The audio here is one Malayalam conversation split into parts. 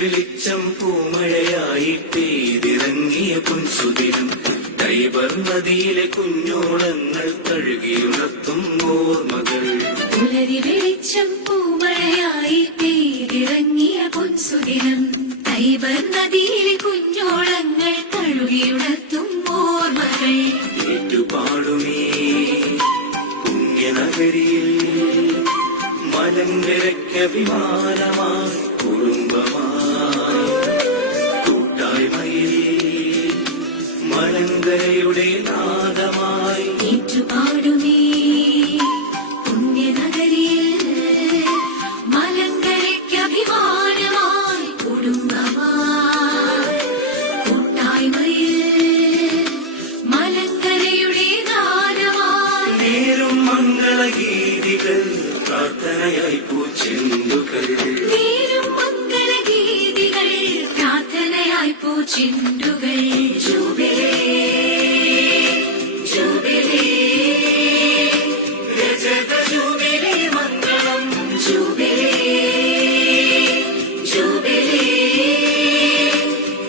വെളിച്ചം പൂമഴയായി പെയ്തിറങ്ങിയ പൊൻസുദിനം കൈബർ നദിയിലെ കുഞ്ഞോളങ്ങൾ കഴുകിയുണർത്തും ഓർമ്മകൾ. പുലരി വെളിച്ചം പൂമഴയായി പെയ്തിറങ്ങിയ പൊൻസുദിനം കൈബർ നദിയിലെ കുഞ്ഞോളങ്ങൾ കഴുകിയുണർത്തും ഓർമ്മകൾ. ഏറ്റുപാടുമേ പുണ്യനഗരിയിൽ മലങ്കരയ്ക്കഭിമാനമായി കുടുംബമായി കൂട്ടായ്മയിൽ മലങ്കരയുടെ നാദമായി ഏറ്റുപാടുമേ പുണ്യനഗരിയിൽ മലങ്കരയ്ക്കഭിമാനമായി കുടുംബമായി കൂട്ടായ്മയിൽ മലങ്കരയുടെ നാദമായി. നേരും മംഗളഗീതികൾ പ്രാർത്ഥനയായി പൂച്ചെണ്ടുകൾ. നേരും മംഗളഗീതികൾ പ്രാർത്ഥനയായി പൂച്ചെണ്ടുകൾ. ജൂബിലേ ജൂബിലേ രജത ജൂബിലേ മംഗളം. ജൂബിലേ ജൂബിലേ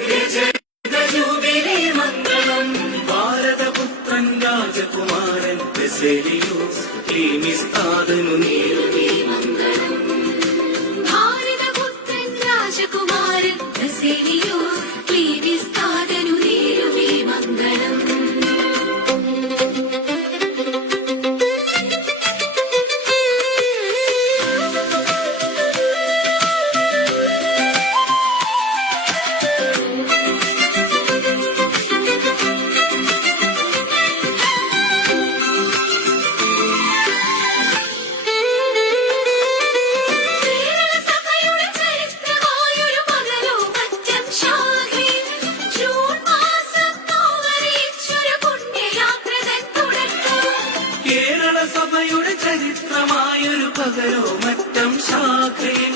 രജത ജൂബിലേ മംഗളം. ഭാരതപുത്രൻ രാജകുമാരൻ ബെസേലിയോസ് ക്ലീമിസ്താദനു നീരുമീ മംഗളം. ഭാരതപുത്രൻ രാജകുമാരൻ ബെസേലിയോസ് ക്ലീമിസ്താദനു നീരുമീ മംഗളം. സഭയുടെ ചരിത്രമായൊരു പകലോ മറ്റം ശാഖയിൽ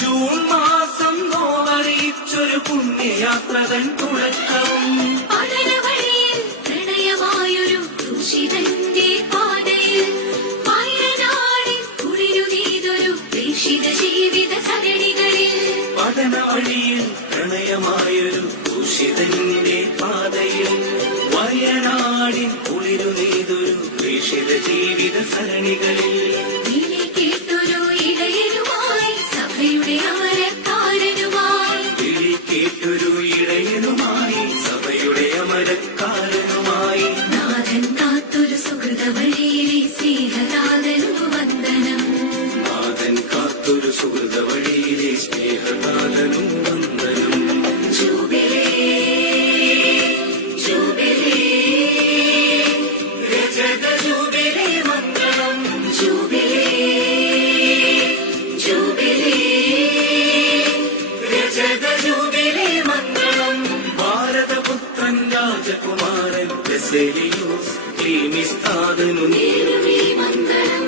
ജൂൺ മാസം നോവറിയിച്ചൊരു പുണ്യയാത്രകൻ തുടക്കം. പഠനവഴിയിൽ പ്രണയമായൊരു ദൂഷിതന്റെ പാതയിൽ വയനാടിൻ കുളിരുനീതൊരു പ്രേക്ഷിത ജീവിത സരണികളിൽ. പഠനവഴിയിൽ പ്രണയമായൊരു ദൂഷിതന്റെ പാതയിൽ വയനാടിൻ കുളിരുനീതൊരു പ്രേക്ഷിത ജീവിത സരണികളിൽ. വിളി കേട്ടൊരു ഇടയനുമായി സഭയുടെ അമരക്കാരനുമായി. വിളി കേട്ടൊരു ഇടയനുമായി സഭയുടെ അമരക്കാരനുമായി. നാഥൻ കാത്തൊരു സുഹൃത വഴിയിലെ സ്നേഹനാഥനു വന്ദനം. നാഥൻ കാത്തൊരു സുഹൃത വഴിയിലെ സ്നേഹനാഥനും വന്ദനം. ജൂബിലേ ജൂബിലേ രജത ജൂബിലേ മംഗളം. ജൂബിലേ ജൂബിലേ രജത ജൂബിലേ മംഗളം. ഭാരതപുത്രൻ രാജകുമാരൻ ബെസേലിയോസ് ക്ലീമിസ്താദനു നീരുമീ മംഗളം.